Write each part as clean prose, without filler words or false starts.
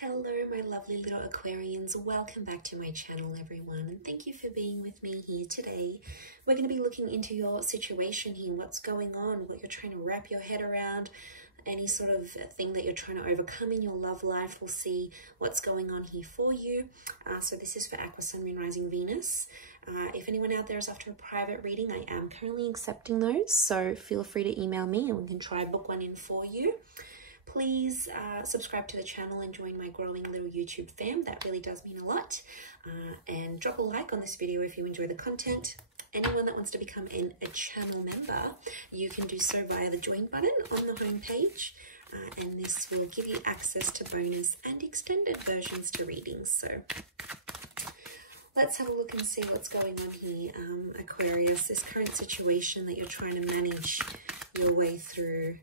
Hello my lovely little Aquarians, welcome back to my channel everyone, and thank you for being with me here today. We're going to be looking into your situation here, what's going on, what you're trying to wrap your head around, any sort of thing that you're trying to overcome in your love life. We'll see what's going on here for you. So this is for Aqua, Sun, Moon, Rising, Venus. If anyone out there is after a private reading, I am currently accepting those, so feel free to email me and we can try book one in for you. Please subscribe to the channel and join my growing little YouTube fam. That really does mean a lot. And drop a like on this video if you enjoy the content. Anyone that wants to become a channel member, you can do so via the join button on the home page. And this will give you access to bonus and extended versions to readings. So let's have a look and see what's going on here. Aquarius, this current situation that you're trying to manage your way through.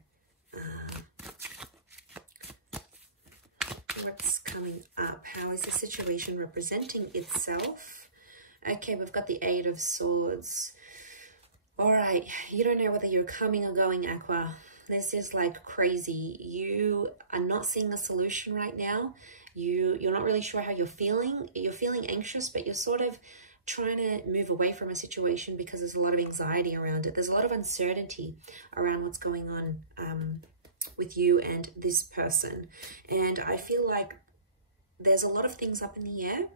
What's coming up? How is the situation representing itself? Okay, we've got the Eight of Swords. All right, you don't know whether you're coming or going, Aqua. This is like crazy. You are not seeing a solution right now. You're not really sure how you're feeling. You're feeling anxious, but you're sort of trying to move away from a situation because there's a lot of anxiety around it. There's a lot of uncertainty around what's going on with you and this person, and I feel like there's a lot of things up in the air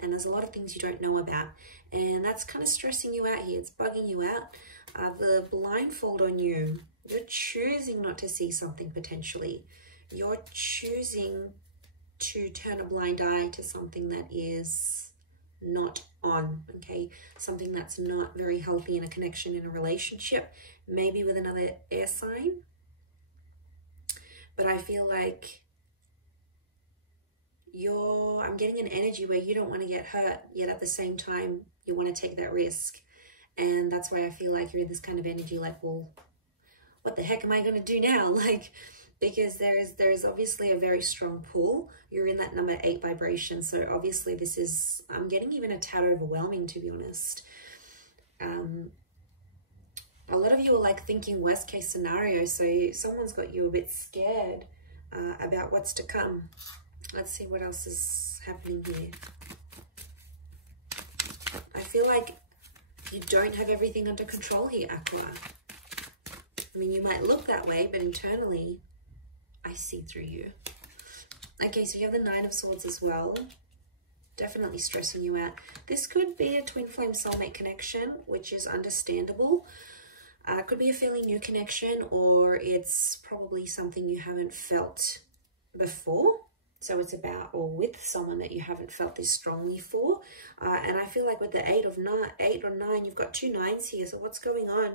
and there's a lot of things you don't know about, and that's kind of stressing you out here. It's bugging you out. The blindfold on you, you're choosing not to see something potentially. You're choosing to turn a blind eye to something that is not on, okay? Something that's not very healthy in a connection, in a relationship, maybe with another air sign. But I feel like I'm getting an energy where you don't want to get hurt, yet at the same time, you want to take that risk. And that's why I feel like you're in this kind of energy, like, well, what the heck am I going to do now? Like, because there's obviously a very strong pull. You're in that number 8 vibration. So obviously this is, I'm getting even a tad overwhelming, to be honest. A lot of you are like thinking worst case scenario, so someone's got you a bit scared about what's to come. Let's see what else is happening here. I feel like you don't have everything under control here, Aqua. I mean, you might look that way, but internally, I see through you. Okay, so you have the Nine of Swords as well. Definitely stressing you out. This could be a twin flame soulmate connection, which is understandable. Could be a fairly new connection, or it's probably something you haven't felt before. So it's about or with someone that you haven't felt this strongly for. And I feel like with the 8 or 9, you've got 2 9s here. So what's going on?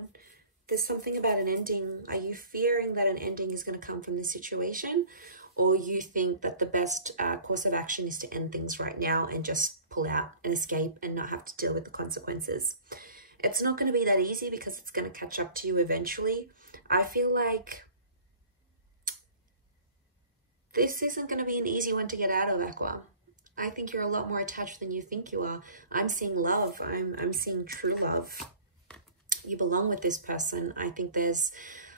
There's something about an ending. Are you fearing that an ending is going to come from this situation? Or you think that the best course of action is to end things right now and just pull out and escape and not have to deal with the consequences? It's not going to be that easy because it's going to catch up to you eventually. I feel like this isn't going to be an easy one to get out of, Aqua. I think you're a lot more attached than you think you are. I'm seeing love. I'm seeing true love. You belong with this person. I think there's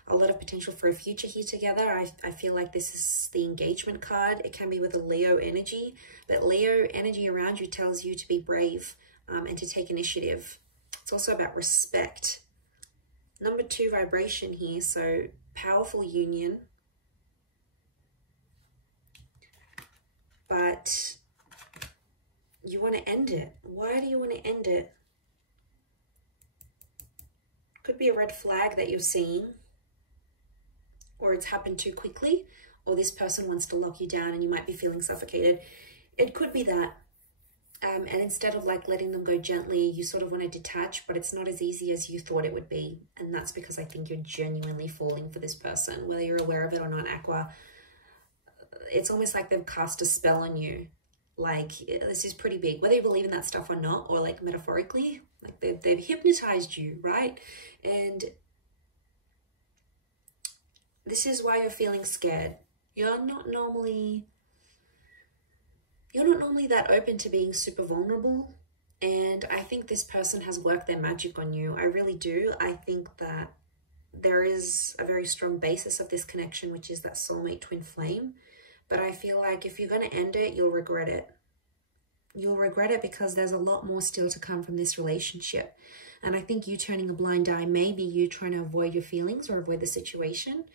a lot of potential for a future here together. I feel like this is the engagement card. It can be with a Leo energy, but Leo energy around you tells you to be brave and to take initiative. It's also about respect. Number 2 vibration here, so powerful union. But you want to end it. Why do you want to end it? Could be a red flag that you're seeing, or it's happened too quickly, or this person wants to lock you down and you might be feeling suffocated. It could be that. And instead of like letting them go gently, you sort of want to detach, but it's not as easy as you thought it would be. And that's because I think you're genuinely falling for this person, whether you're aware of it or not, Aqua. It's almost like they've cast a spell on you. Like, this is pretty big, whether you believe in that stuff or not, or like metaphorically, like they've hypnotized you, right? And this is why you're feeling scared. You're not normally that open to being super vulnerable. And I think this person has worked their magic on you. I really do. I think that there is a very strong basis of this connection, which is that soulmate twin flame. But I feel like if you're going to end it, you'll regret it. You'll regret it because there's a lot more still to come from this relationship. And I think you turning a blind eye may be you trying to avoid your feelings or avoid the situation.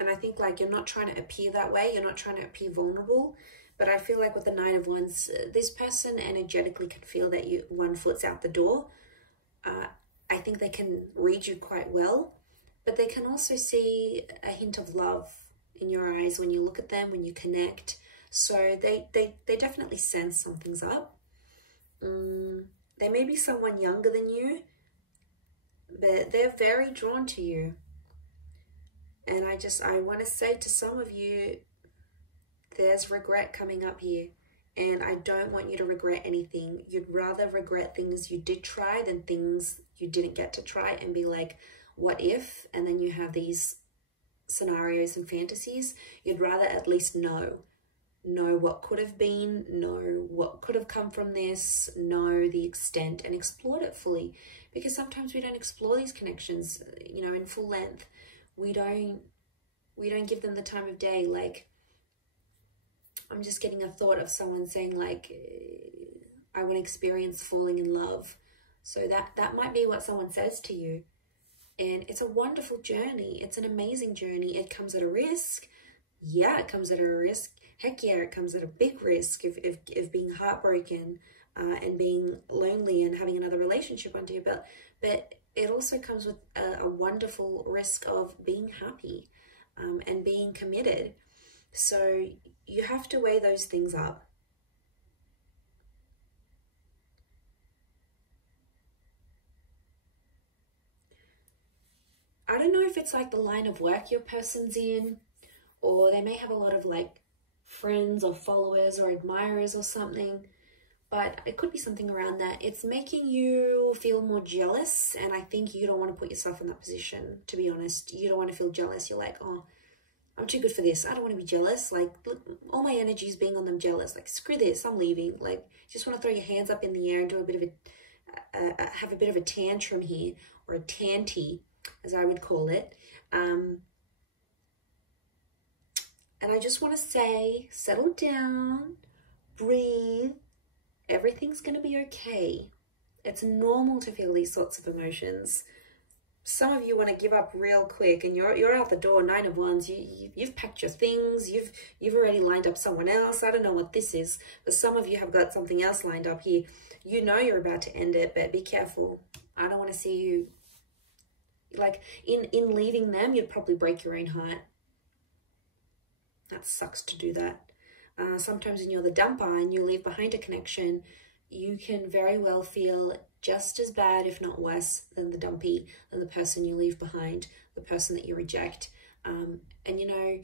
And I think like you're not trying to appear that way. You're not trying to appear vulnerable. But I feel like with the Nine of Wands, this person energetically can feel that one foot's out the door. I think they can read you quite well. But they can also see a hint of love in your eyes when you look at them, when you connect. So they definitely sense something's up. They may be someone younger than you, but they're very drawn to you. And I want to say to some of you, there's regret coming up here. And I don't want you to regret anything. You'd rather regret things you did try than things you didn't get to try and be like, what if? And then you have these scenarios and fantasies. You'd rather at least know what could have been, know what could have come from this, know the extent and explore it fully. Because sometimes we don't explore these connections, you know, in full length. We don't give them the time of day. Like, I'm just getting a thought of someone saying like, I want to experience falling in love. So that might be what someone says to you. And it's a wonderful journey. It's an amazing journey. It comes at a risk. Yeah, it comes at a risk. Heck yeah, it comes at a big risk of being heartbroken and being lonely and having another relationship under your belt. But it also comes with a wonderful risk of being happy and being committed. So you have to weigh those things up. I don't know if it's like the line of work your person's in, or they may have a lot of like friends or followers or admirers or something, but it could be something around that. It's making you feel more jealous, and I think you don't want to put yourself in that position, to be honest. You don't want to feel jealous. You're like, oh, I'm too good for this. I don't want to be jealous. Like, look, all my energy is being on them jealous. Like, screw this, I'm leaving. Like, just want to throw your hands up in the air and do a bit of have a bit of a tantrum here, or a tanty, as I would call it. And I just want to say, settle down, breathe. Everything's going to be okay. It's normal to feel these sorts of emotions. Some of you want to give up real quick, and you're out the door. Nine of Wands. You've packed your things. You've already lined up someone else. I don't know what this is, but some of you have got something else lined up here. You know you're about to end it, but be careful. I don't want to see you. Like, in leaving them, you'd probably break your own heart. That sucks to do that. Sometimes when you're the dumper and you leave behind a connection, you can very well feel just as bad, if not worse, than the dumpy, than the person you leave behind, the person that you reject. And you know,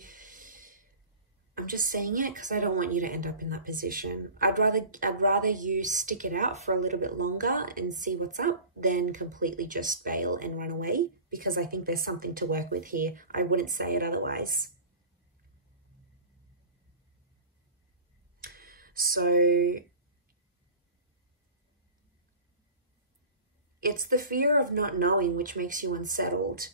I'm just saying it because I don't want you to end up in that position. I'd rather you stick it out for a little bit longer and see what's up than completely just bail and run away, because I think there's something to work with here. I wouldn't say it otherwise. So it's the fear of not knowing which makes you unsettled.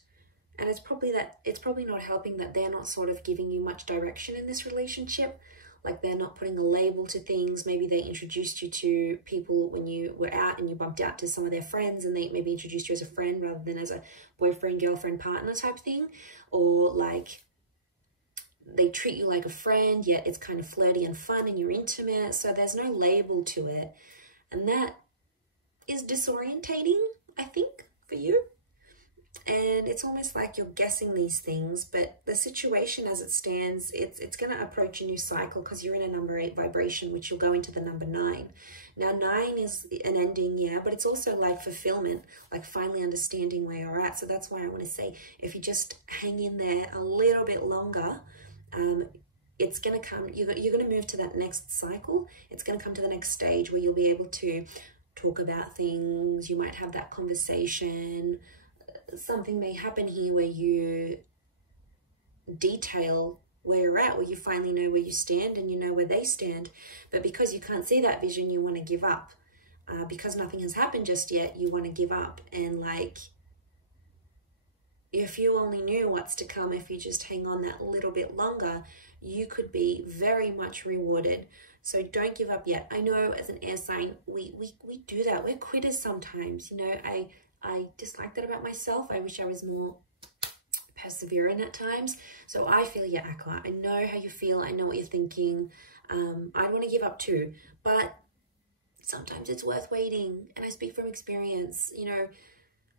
And it's probably not helping that they're not sort of giving you much direction in this relationship. Like, they're not putting a label to things. Maybe they introduced you to people when you were out and you bumped out to some of their friends, and they maybe introduced you as a friend rather than as a boyfriend, girlfriend, partner type thing. Or like, they treat you like a friend, yet it's kind of flirty and fun and you're intimate. So there's no label to it. And that is disorientating, I think, for you. And it's almost like you're guessing these things, but the situation as it stands, it's going to approach a new cycle because you're in a number 8 vibration, which you'll go into the number 9. Now, 9 is an ending, yeah, but it's also like fulfillment, like finally understanding where you're at. So that's why I want to say, if you just hang in there a little bit longer, it's going to come, you're going to move to that next cycle. It's going to come to the next stage where you'll be able to talk about things. You might have that conversation. Something may happen here where you detail where you're at, where you finally know where you stand and you know where they stand. But because you can't see that vision, you want to give up. Because nothing has happened just yet, you want to give up and like if you only knew what's to come, if you just hang on that little bit longer, you could be very much rewarded. So don't give up yet. I know as an air sign, we do that. We're quitters sometimes. You know, I dislike that about myself. I wish I was more persevering at times. So I feel you, Aqua. I know how you feel. I know what you're thinking. I want to give up too, but sometimes it's worth waiting. And I speak from experience. You know,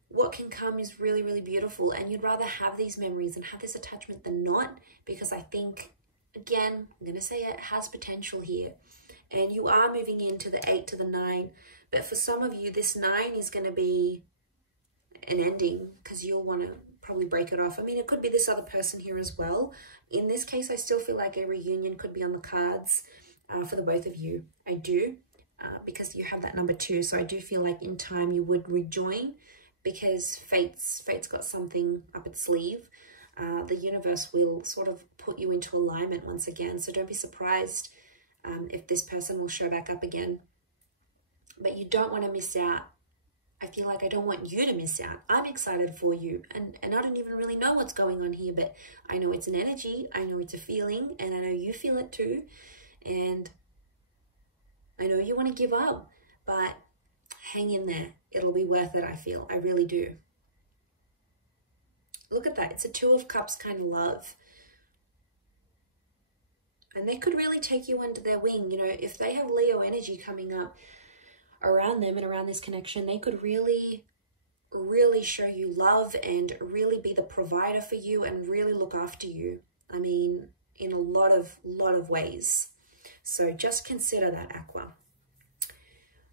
what can come is really, really beautiful, and you'd rather have these memories and have this attachment than not, because I think, again, I'm going to say it has potential here. And you are moving into the 8 to the 9, but for some of you, this 9 is going to be an ending because you'll want to probably break it off. I mean, it could be this other person here as well. In this case, I still feel like a reunion could be on the cards for the both of you. I do, because you have that number 2. So I do feel like in time you would rejoin, because fate's got something up its sleeve. The universe will sort of put you into alignment once again. So don't be surprised if this person will show back up again. But you don't want to miss out. I feel like I don't want you to miss out. I'm excited for you. And I don't even really know what's going on here, but I know it's an energy. I know it's a feeling, and I know you feel it too. And I know you want to give up, but hang in there. It'll be worth it, I feel. I really do. Look at that. It's a 2 of Cups kind of love. And they could really take you under their wing. You know, if they have Leo energy coming up around them and around this connection, they could really, really show you love and really be the provider for you and really look after you. I mean, in a lot of ways. So just consider that, Aqua.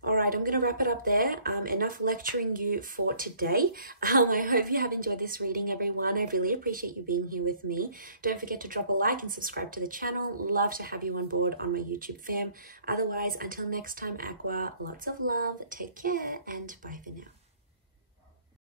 All right, I'm going to wrap it up there. Enough lecturing you for today. I hope you have enjoyed this reading, everyone. I really appreciate you being here with me. Don't forget to drop a like and subscribe to the channel. Love to have you on board on my YouTube fam. Otherwise, until next time, Aqua, lots of love, take care, and bye for now.